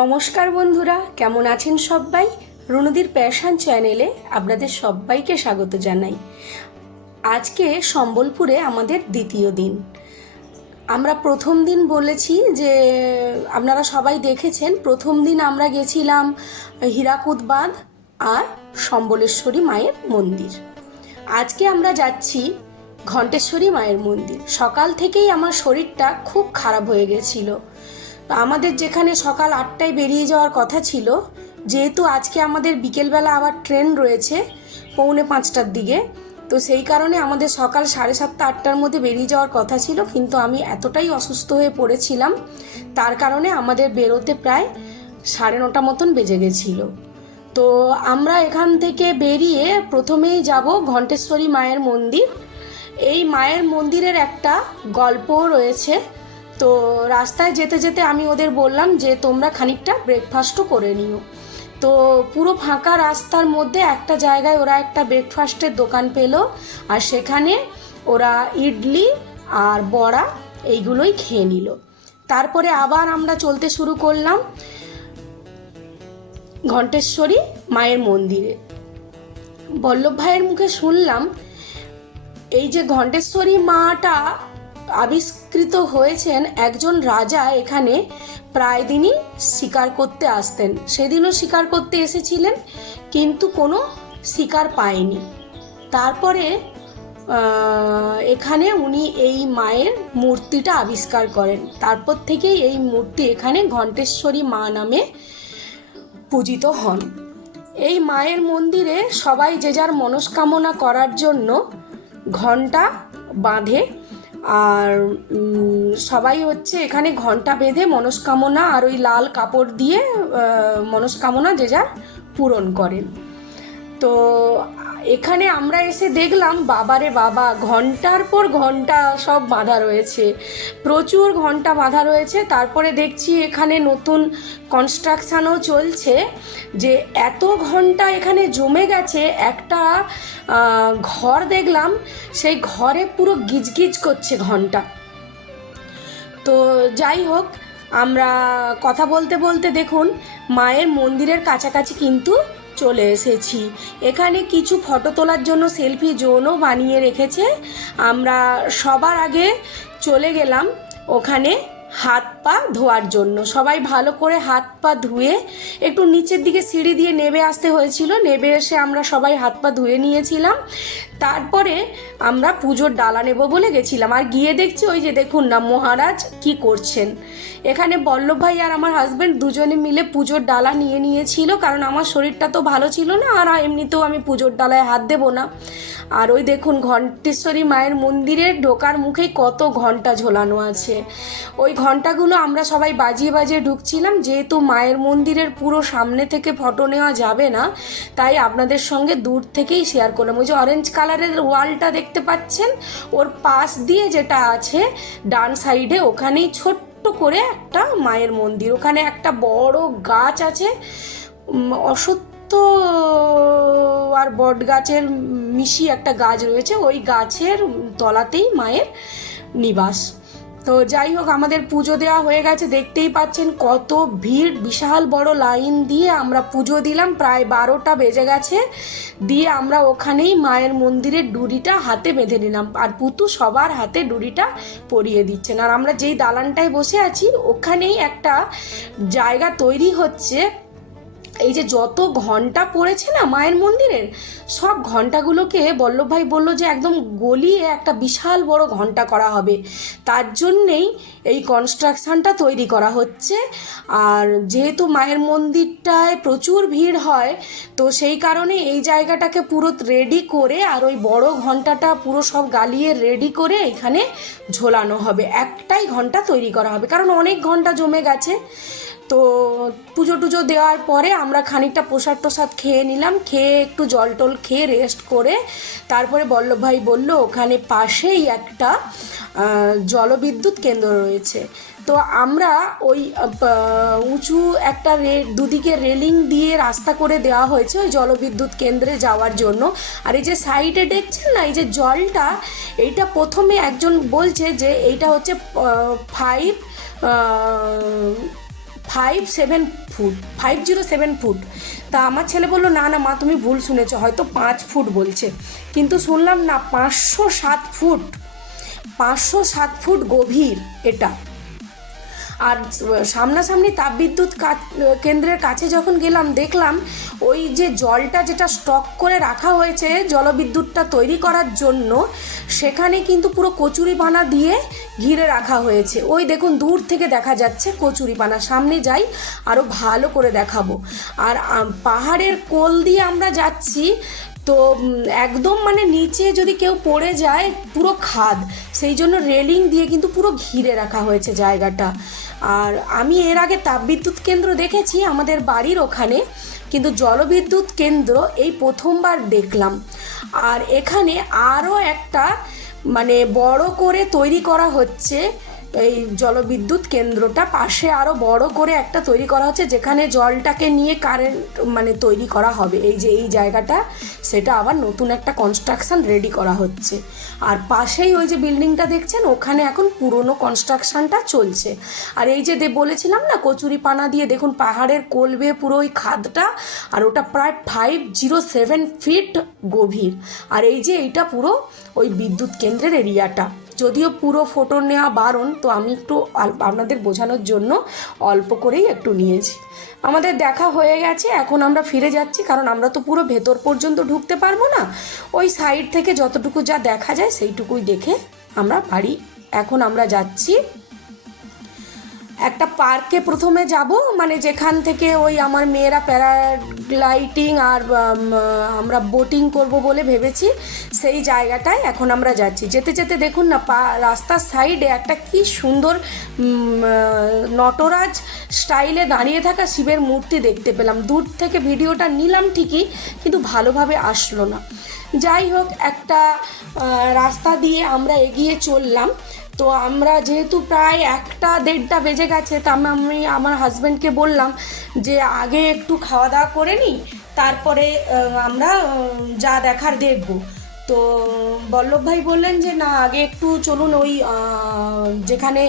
নমস্কার বন্ধুরা, কেমন আছেন সবাই? রুনুদির প্যাশন চ্যানেলে আপনাদের সবাইকে স্বাগত জানাই। আজকে সম্বলপুরে আমাদের দ্বিতীয় দিন। আমরা প্রথম দিন বলেছি যে আপনারা সবাই দেখেছেন, প্রথম দিন আমরা গেছিলাম হীরাকুদ বাঁধ আর সম্বলেশ্বরী মায়ের মন্দির। আজকে আমরা যাচ্ছি ঘণ্টেশ্বরী মায়ের মন্দির। সকাল থেকেই আমার শরীরটা খুব খারাপ হয়ে গেছিল। আমাদের যেখানে সকাল 8টায় বেরিয়ে যাওয়ার কথা ছিল, যেহেতু আজকে আমাদের বিকেলবেলা আবার ট্রেন রয়েছে 4:45টার দিকে, তো সেই কারণে আমাদের সকাল 7:30 8টার মধ্যে বেরিয়ে যাওয়ার কথা ছিল, কিন্তু আমি এতটাই অসুস্থ হয়ে পড়েছিলাম, তার কারণে আমাদের বেরোতে প্রায় 9:30 মতন বেজে গেছিল। তো আমরা এখান থেকে বেরিয়ে প্রথমেই যাব ঘণ্টেশ্বরী মায়ের মন্দির। এই মায়ের মন্দিরের একটা গল্পও রয়েছে। তো রাস্তায় যেতে যেতে আমি ওদের বললাম যে তোমরা খানিকটা ব্রেকফাস্টও করে নিও। তো পুরো ফাঁকা রাস্তার মধ্যে একটা জায়গায় ওরা একটা ব্রেকফাস্টের দোকান পেল, আর সেখানে ওরা ইডলি আর বড়া এইগুলোই খেয়ে নিল। তারপরে আবার আমরা চলতে শুরু করলাম ঘণ্টেশ্বরী মায়ের মন্দিরে। বল্লভ ভাইয়ের মুখে শুনলাম এই যে ঘণ্টেশ্বরী মাটা আবিষ্কৃত হয়েছেন একজন রাজা এখানে প্রায় দিনই শিকার করতে আসতেন। সেদিনও শিকার করতে এসেছিলেন, কিন্তু কোনো শিকার পায়নি। তারপরে এখানে উনি এই মায়ের মূর্তিটা আবিষ্কার করেন। তারপর থেকেই এই মূর্তি এখানে ঘণ্টেশ্বরী মা নামে পূজিত হন। এই মায়ের মন্দিরে সবাই যে যার মনস্কামনা করার জন্য ঘণ্টা বাঁধে, আর সবাই এখানে ঘণ্টা বেঁধে মনস্কামনা আর ওই লাল কাপড় দিয়ে মনস্কামনা যে যার পূরণ করেন। তো এখানে আমরা এসে দেখলাম বাবারে বাবা, ঘন্টার পর ঘন্টা সব বাঁধা রয়েছে, প্রচুর ঘন্টা বাঁধা রয়েছে। তারপরে দেখছি এখানে নতুন কনস্ট্রাকশানও চলছে, যে এত ঘন্টা এখানে জমে গেছে। একটা ঘর দেখলাম, সেই ঘরে পুরো গিজগিজ করছে ঘন্টা। তো যাই হোক, আমরা কথা বলতে বলতে দেখুন মায়ের মন্দিরের কাছাকাছি কিন্তু চলে এসেছি। এখানে কিছু ফটো তোলার জন্য সেলফি জোনও বানিয়ে রেখেছে। আমরা সবার আগে চলে গেলাম ওখানে হাত পা ধোয়ার জন্য। সবাই ভালো করে হাত পা ধুয়ে, একটু নিচের দিকে সিঁড়ি দিয়ে নেমে আসতে হয়েছিল, নেমে এসে আমরা সবাই হাত পা ধুয়ে নিয়েছিলাম। তারপরে আমরা পুজোর ডালা নেব বলে গেছিলাম, আর গিয়ে দেখছি ওই যে দেখুন না মহারাজ কি করছেন। এখানে বল্লভ ভাই আর আমার হাজব্যান্ড দুজনে মিলে পুজোর ডালা নিয়ে নিয়েছিল, কারণ আমার শরীরটা তো ভালো ছিল না, আর এমনিতেও আমি পুজোর ডালায় হাত দেবো না। আর ওই দেখুন ঘণ্টেশ্বরী মায়ের মন্দিরে ঢোকার মুখেই কত ঘন্টা ঝোলানো আছে। ওই ঘন্টাগুলো আমরা সবাই বাজিয়ে বাজিয়ে ঢুকছিলাম। যেহেতু মায়ের মন্দিরের পুরো সামনে থেকে ফটো নেওয়া যাবে না, তাই আপনাদের সঙ্গে দূর থেকেই শেয়ার করলাম। ওই যে অরেঞ্জ কালারের ওয়ালটা দেখতে পাচ্ছেন, ওর পাশ দিয়ে যেটা আছে ডান সাইডে, ওখানেই ছোট্ট করে একটা মায়ের মন্দির। ওখানে একটা বড় গাছ আছে, অশ্বত্থ আর বট গাছের মিশি একটা গাছ রয়েছে, ওই গাছের তলাতেই মায়ের নিবাস। তো যাই হোক, আমাদের পুজো দেওয়া হয়ে গেছে, দেখতেই পাচ্ছেন কত ভিড়, বিশাল বড় লাইন দিয়ে আমরা পুজো দিলাম। প্রায় 12টা বেজে গেছে। দিয়ে আমরা ওখানেই মায়ের মন্দিরের ডুরিটা হাতে বেঁধে নিলাম, আর পুতু সবার হাতে ডুরিটা পরিয়ে দিচ্ছেন। আর আমরা যেই দালানটায় বসে আছি, ওখানেই একটা জায়গা তৈরি হচ্ছে। এই যে যত ঘন্টা পড়েছে না মায়ের মন্দিরের, সব ঘন্টাগুলোকে বল্লভ ভাই বলল যে একদম গলিয়ে একটা বিশাল বড় ঘন্টা করা হবে। তার জন্যেই এই কনস্ট্রাকশনটা তৈরি করা হচ্ছে। আর যেহেতু মায়ের মন্দিরটায় প্রচুর ভিড় হয়, তো সেই কারণে এই জায়গাটাকে পুরো রেডি করে, আর ওই বড় ঘন্টাটা পুরো সব গালিয়ে রেডি করে এখানে ঝোলানো হবে। একটাই ঘন্টা তৈরি করা হবে, কারণ অনেক ঘন্টা জমে গেছে। তো পুজো টুজো দেওয়ার পরে আমরা খানিকটা প্রসাদ টোসাদ খেয়ে নিলাম, খেয়ে একটু জল টল খেয়ে রেস্ট করে তারপরে বল্লভ ভাই বলল ওখানে পাশেই একটা জলবিদ্যুৎ কেন্দ্র রয়েছে। তো আমরা ওই উঁচু একটা দুদিকে রেলিং দিয়ে রাস্তা করে দেওয়া হয়েছে ওই জলবিদ্যুৎ কেন্দ্রে যাওয়ার জন্য। আর এই যে সাইডে দেখছেন না এই যে জলটা, এইটা প্রথমে একজন বলছে যে এইটা হচ্ছে 5 507 ফুট, 507 ফুট। তা আমার ছেলে বললো না না মা তুমি ভুল শুনেছো, হয়তো 5 ফুট বলছে, কিন্তু শুনলাম না 507 ফুট, 507 ফুট গভীর এটা। আর সামনাসামনি তাপবিদ্যুৎ কেন্দ্রের কাছে যখন গেলাম দেখলাম ওই যে জলটা যেটা স্টক করে রাখা হয়েছে জলবিদ্যুৎটা তৈরি করার জন্য, সেখানে কিন্তু পুরো কচুরিপানা দিয়ে ঘিরে রাখা হয়েছে। ওই দেখুন দূর থেকে দেখা যাচ্ছে কচুরিপানা, সামনে যাই আরও ভালো করে দেখাবো। আর পাহাড়ের কোল দিয়ে আমরা যাচ্ছি, তো একদম মানে নিচে যদি কেউ পড়ে যায় পুরো খাদ, সেই জন্য রেলিং দিয়ে কিন্তু পুরো ঘিরে রাখা হয়েছে জায়গাটা। আর আমি এর আগে তাপবিদ্যুৎ কেন্দ্র দেখেছি আমাদের বাড়ির ওখানে, কিন্তু জলবিদ্যুৎ কেন্দ্র এই প্রথমবার দেখলাম। আর এখানে আরও একটা মানে বড় করে তৈরি করা হচ্ছে এই জলবিদ্যুৎ কেন্দ্রটা, পাশে আরও বড় করে একটা তৈরি করা হচ্ছে যেখানে জলটাকে নিয়ে কারেন্ট মানে তৈরি করা হবে। এই যে এই জায়গাটা, সেটা আবার নতুন একটা কনস্ট্রাকশন রেডি করা হচ্ছে। আর পাশেই ওই যে বিল্ডিংটা দেখছেন ওখানে এখন পুরনো কনস্ট্রাকশনটা চলছে। আর এই যে বলেছিলাম না কচুরিপানা দিয়ে, দেখুন পাহাড়ের কোল বেয়ে পুরো ওই খাদটা, আর ওটা প্রায় 507 ফিট গভীর। আর এই যে এইটা পুরো ওই বিদ্যুৎ কেন্দ্রের এরিয়াটা, যদিও পুরো ফটো নেওয়া বারণ, তো আমি একটু আপনাদের বোঝানোর জন্য অল্প করেই একটু নিয়েছি। আমাদের দেখা হয়ে গেছে, এখন আমরা ফিরে যাচ্ছি, কারণ আমরা তো পুরো ভেতর পর্যন্ত ঢুকতে পারবো না, ওই সাইড থেকে যতটুকু যা দেখা যায় সেইটুকুই দেখে আমরা বাড়ি এখন আমরা যাচ্ছি। একটা পার্কে প্রথমে যাব, মানে যেখান থেকে ওই আমার মেয়েরা প্যারাগ্লাইডিং আর আমরা বোটিং করব বলে ভেবেছি, সেই জায়গাটায় এখন আমরা যাচ্ছি। যেতে যেতে দেখুন না রাস্তার সাইডে একটা কি সুন্দর নটরাজ স্টাইলে দাঁড়িয়ে থাকা শিবের মূর্তি দেখতে পেলাম। দূর থেকে ভিডিওটা নিলাম ঠিকই, কিন্তু ভালোভাবে আসলো না। যাই হোক, একটা রাস্তা দিয়ে আমরা এগিয়ে চললাম। তো আমরা যেহেতু প্রায় 1-1:30 বেজে গেছে, তা আমি আমার হাজব্যান্ডকে বললাম যে আগে একটু খাওয়া দাওয়া করে নিই, তারপরে আমরা যা দেখার দেখব। তো বল্লভ ভাই বললেন যে না আগে একটু চলুন ওই যেখানে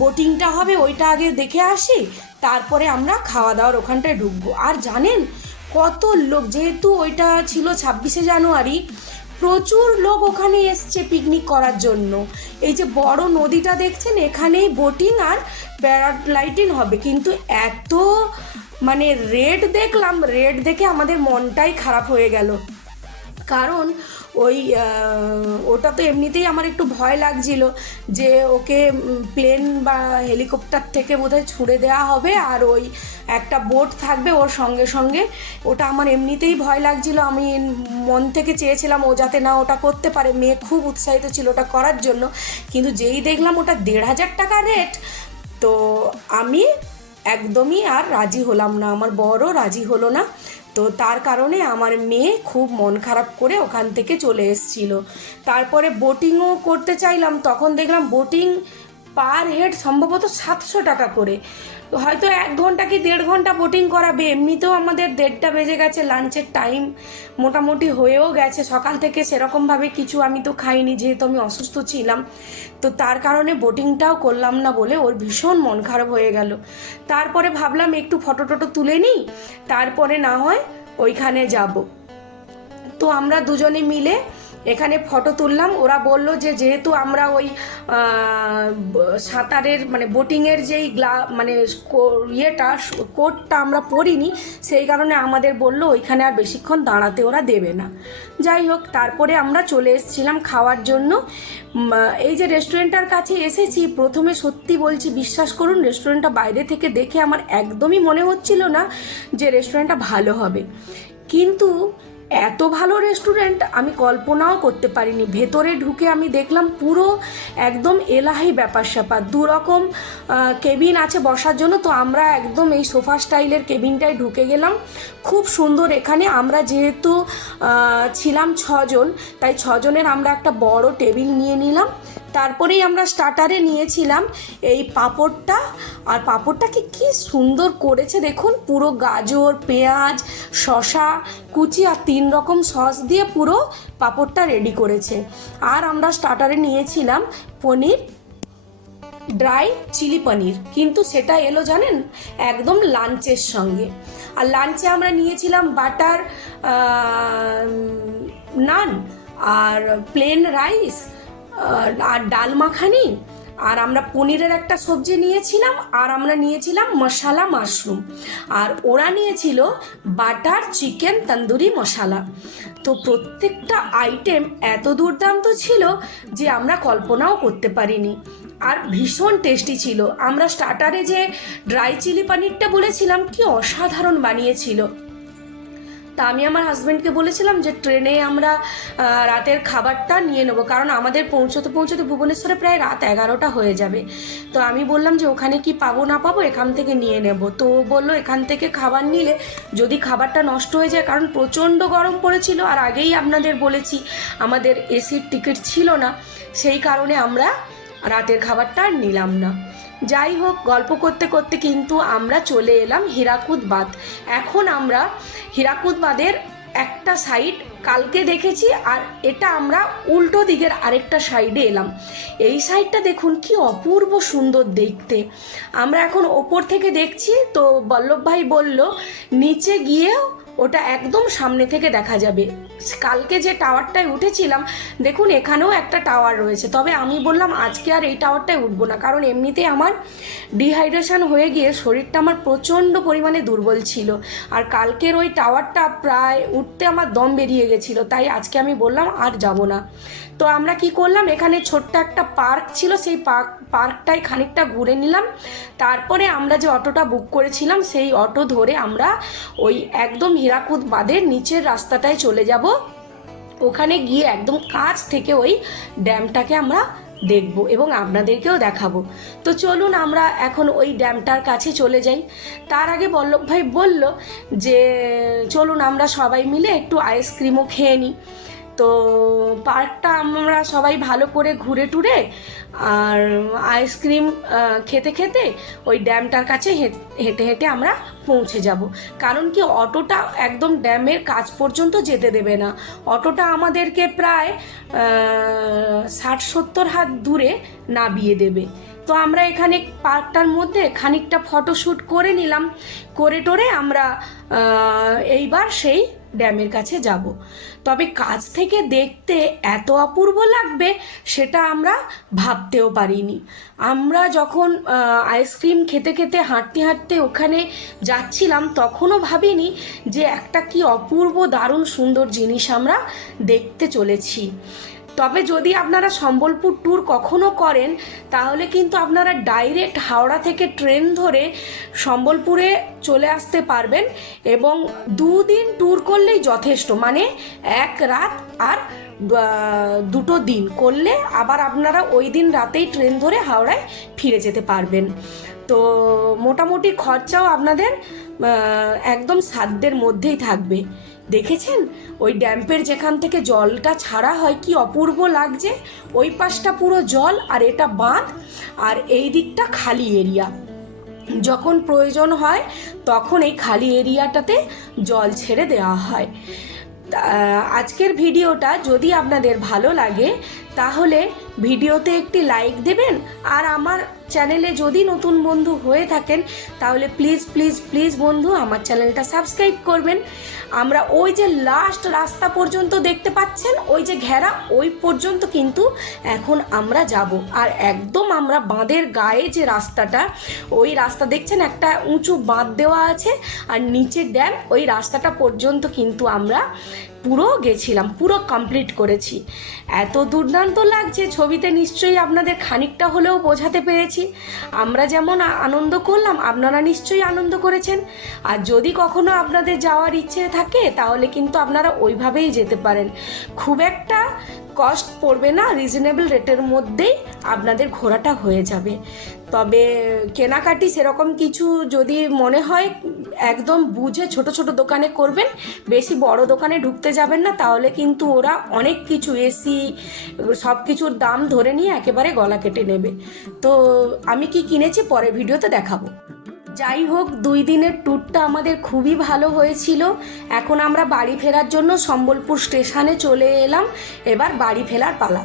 বোটিংটা হবে ওইটা আগে দেখে আসি, তারপরে আমরা খাওয়া দাওয়ার ওখানটায় ঢুকবো। আর জানেন কত লোক, যেহেতু ওইটা ছিল 26শে জানুয়ারি, প্রচুর লোক ওখানে এসছে পিকনিক করার জন্য। এই যে বড় নদীটা দেখছেন, এখানেই বোটিং আর প্যারাগ্লাইডিং হবে। কিন্তু এত মানে রেট দেখলাম, রেট দেখে আমাদের মনটাই খারাপ হয়ে গেল। কারণ ওই ওটা তো এমনিতেই আমার একটু ভয় লাগছিল যে ওকে প্লেন বা হেলিকপ্টার থেকে বোধহয় ছুঁড়ে দেওয়া হবে, আর ওই একটা বোট থাকবে ওর সঙ্গে সঙ্গে, ওটা আমার এমনিতেই ভয় লাগছিল। আমি মন থেকে চেয়েছিলাম ও যাতে না ওটা করতে পারে, মেয়ে খুব উৎসাহিত ছিল ওটা করার জন্য। কিন্তু যেই দেখলাম ওটা 1,500 টাকা রেট, তো আমি একদমই আর রাজি হলাম না, আমার বড়ও রাজি হলো না। তো তার কারণে আমার মেয়ে খুব মন খারাপ করে ওখান থেকে চলে এসেছিল। তারপরে বোটিংও করতে চাইলাম, তখন দেখলাম বোটিং পার হেড সম্ভবত 700 টাকা করে, হয়তো 1 ঘন্টা কি 1.5 ঘন্টা বোটিং করাবে। এমনিতেও আমাদের 1:30 বেজে গেছে, লাঞ্চের টাইম মোটামুটি হয়েও গেছে, সকাল থেকে সেরকমভাবে কিছু আমি তো খাইনি যেহেতু আমি অসুস্থ ছিলাম। তো তার কারণে বোটিংটাও করলাম না বলে ওর ভীষণ মন খারাপ হয়ে গেল। তারপরে ভাবলাম একটু ফটো টটো তুলে নিই, তারপরে না হয় ওইখানে যাব। তো আমরা দুজনে মিলে এখানে ফটো তুললাম। ওরা বলল যে যেহেতু আমরা ওই সাঁতারের মানে বোটিংয়ের যেই মানে ইয়েটা কোটটা আমরা পরিনি, সেই কারণে আমাদের বলল ওইখানে আর বেশিক্ষণ দাঁড়াতে ওরা দেবে না। যাই হোক, তারপরে আমরা চলে এসেছিলাম খাওয়ার জন্য। এই যে রেস্টুরেন্টটার কাছে এসেছি, প্রথমে সত্যি বলছি বিশ্বাস করুন, রেস্টুরেন্টটা বাইরে থেকে দেখে আমার একদমই মনে হচ্ছিল না যে রেস্টুরেন্টটা ভালো হবে, কিন্তু এত ভালো রেস্টুরেন্ট আমি কল্পনাও করতে পারিনি। ভেতরে ঢুকে আমি দেখলাম পুরো একদম এলাহি ব্যাপার স্যাপার, 2 রকম কেবিন আছে বসার জন্য। তো আমরা একদম এই সোফা স্টাইলের কেবিনটায় ঢুকে গেলাম, খুব সুন্দর। এখানে আমরা যেহেতু ছিলাম 6 জন, তাই 6 জনের আমরা একটা বড় টেবিল নিয়ে নিলাম। তারপরেই আমরা স্টার্টারে নিয়েছিলাম এই পাঁপড়টা, আর পাঁপড়টাকে কি সুন্দর করেছে দেখুন, পুরো গাজর, পেঁয়াজ, শসা কুচি আর 3 রকম সস দিয়ে পুরো পাঁপড়টা রেডি করেছে। আর আমরা স্টার্টারে নিয়েছিলাম পনির ড্রাই চিলি পনির, কিন্তু সেটা এলো জানেন একদম লাঞ্চের সঙ্গে। আর লাঞ্চে আমরা নিয়েছিলাম বাটার নান আর প্লেন রাইস আর ডাল মাখানি, আর আমরা পনিরের একটা সবজি নিয়েছিলাম, আর আমরা নিয়েছিলাম মশালা মাশরুম, আর ওরা নিয়েছিল বাটার চিকেন তন্দুরি মশালা। তো প্রত্যেকটা আইটেম এত দুর্দান্ত ছিল যে আমরা কল্পনাও করতে পারিনি, আর ভীষণ টেস্টি ছিল। আমরা স্টার্টারে যে ড্রাই চিলি পনিরটা বলেছিলাম কি অসাধারণ বানিয়েছিল। তা আমি আমার হাজব্যান্ডকে বলেছিলাম যে ট্রেনে আমরা রাতের খাবারটা নিয়ে নেবো, কারণ আমাদের পৌঁছতে পৌঁছতে ভুবনেশ্বরে প্রায় রাত 11টা হয়ে যাবে। তো আমি বললাম যে ওখানে কি পাবো না পাবো, এখান থেকে নিয়ে নেব। তো ও বললো এখান থেকে খাবার নিলে যদি খাবারটা নষ্ট হয়ে যায়, কারণ প্রচণ্ড গরম পড়েছিল, আর আগেই আপনাদের বলেছি আমাদের এসির টিকিট ছিল না, সেই কারণে আমরা রাতের খাবারটা আর নিলাম না। যাই হোক, গল্প করতে করতে কিন্তু আমরা চলে এলাম হীরাকুদ বাঁধ। এখন আমরা হীরাকুদ বাঁধের একটা সাইড কালকে দেখেছি, আর এটা আমরা উল্টো দিকের আরেকটা সাইডে এলাম। এই সাইডটা দেখুন কি অপূর্ব সুন্দর দেখতে। আমরা এখন ওপর থেকে দেখছি, তো বল্লভ ভাই বলল নিচে গিয়েও ওটা একদম সামনে থেকে দেখা যাবে। কালকে যে টাওয়ারটায় উঠেছিলাম দেখুন এখানেও একটা টাওয়ার রয়েছে, তবে আমি বললাম আজকে আর এই টাওয়ারটায় উঠবো না, কারণ এমনিতেই আমার ডিহাইড্রেশন হয়ে গিয়ে শরীরটা আমার প্রচণ্ড পরিমাণে দুর্বল ছিল, আর কালকের ওই টাওয়ারটা প্রায় উঠতে আমার দম বেরিয়ে গেছিলো, তাই আজকে আমি বললাম আর যাব না। তো আমরা কি করলাম, এখানে ছোট্ট একটা পার্ক ছিল, সেই পার্কটায় খানিকটা ঘুরে নিলাম। তারপরে আমরা যে অটোটা বুক করেছিলাম সেই অটো ধরে আমরা ওই একদম হীরাকুদ বাঁধের নিচের রাস্তাটায় চলে যাব। ওখানে গিয়ে একদম কাছ থেকে ওই ড্যামটাকে আমরা দেখব এবং আপনাদেরকেও দেখাবো। তো চলুন আমরা এখন ওই ড্যামটার কাছে চলে যাই। তার আগে বল্লভ ভাই বলল যে চলুন আমরা সবাই মিলে একটু আইসক্রিমও খেয়ে নিই। তো পার্কটা আমরা সবাই ভালো করে ঘুরে টুরে আর আইসক্রিম খেতে খেতে ওই ড্যামটার কাছে হেঁটে হেঁটে আমরা পৌঁছে যাব। কারণ কি অটোটা একদম ড্যামের কাছ পর্যন্ত যেতে দেবে না, অটোটা আমাদেরকে প্রায় 60-70 হাত দূরে নামিয়ে দেবে। তো আমরা এখানে পার্কটার মধ্যে খানিকটা ফটোশ্যুট করে নিলাম, করে টোরে আমরা এইবার সেই ড্যামের কাছে যাব। তবে কাছ থেকে দেখতে এত অপূর্ব লাগবে সেটা আমরা ভাবতেও পারিনি। আমরা যখন আইসক্রিম খেতে খেতে হাঁটতে হাঁটতে ওখানে যাচ্ছিলাম তখনও ভাবিনি যে একটা কি অপূর্ব দারুণ সুন্দর জিনিস আমরা দেখতে চলেছি। তবে যদি আপনারা সম্বলপুর ট্যুর কখনো করেন তাহলে কিন্তু আপনারা ডাইরেক্ট হাওড়া থেকে ট্রেন ধরে সম্বলপুরে চলে আসতে পারবেন, এবং 2 দিন ট্যুর করলেই যথেষ্ট। মানে 1 রাত আর 2 দিন করলে আবার আপনারা ওই দিন রাতেই ট্রেন ধরে হাওড়ায় ফিরে যেতে পারবেন। তো মোটামুটি খরচাও আপনাদের একদম সাধ্যের মধ্যেই থাকবে। দেখেছেন ওই ড্যাম্পের যেখান থেকে জলটা ছাড়া হয় কি অপূর্ব লাগছে। ওই পাশটা পুরো জল আর এটা বাঁধ, আর এই দিকটা খালি এরিয়া। যখন প্রয়োজন হয় তখন এই খালি এরিয়াটাতে জল ছেড়ে দেওয়া হয়। আজকের ভিডিওটা যদি আপনাদের ভালো লাগে তাহলে ভিডিওতে একটি লাইক দেবেন, আর আমার চ্যানেলে যদি নতুন বন্ধু হয়ে থাকেন তাহলে প্লিজ প্লিজ প্লিজ বন্ধু আমার চ্যানেলটা সাবস্ক্রাইব করবেন। আমরা ওই যে লাস্ট রাস্তা পর্যন্ত দেখতে পাচ্ছেন, ওই যে ঘেরা, ওই পর্যন্ত কিন্তু এখন আমরা যাব। আর একদম আমরা বাঁধের গায়ে যে রাস্তাটা, ওই রাস্তা দেখছেন একটা উঁচু বাঁধ দেওয়া আছে আর নিচে ড্যাম, ওই রাস্তাটা পর্যন্ত কিন্তু আমরা পুরো গেছিলাম, পুরো কমপ্লিট করেছি। এত দুর্দান্ত লাগছে, ছবিতে নিশ্চয়ই আপনাদের খানিকটা হলেও বোঝাতে পেরেছি। আমরা যেমন আনন্দ করলাম আপনারা নিশ্চয়ই আনন্দ করেছেন। আর যদি কখনো আপনাদের যাওয়ার ইচ্ছে থাকে তাহলে কিন্তু আপনারা ওইভাবেই যেতে পারেন, খুব একটা কস্ট পড়বে না, রিজনেবল রেটের মধ্যেই আপনাদের ঘোরাটা হয়ে যাবে। তবে কেনাকাটি সেরকম কিছু যদি মনে হয় একদম বুঝে ছোট ছোট দোকানে করবেন, বেশি বড় দোকানে ঢুকতে যাবেন না, তাহলে কিন্তু ওরা অনেক কিছু এসি সব কিছুর দাম ধরে নিয়ে একেবারে গলা কেটে নেবে। তো আমি কি কিনেছি পরে ভিডিওতে দেখাবো। যাই হোক, 2 দিনের ট্যুরটা আমাদের খুবই ভালো হয়েছিল। এখন আমরা বাড়ি ফেরার জন্য সম্বলপুর স্টেশনে চলে এলাম, এবার বাড়ি ফেরার পালা।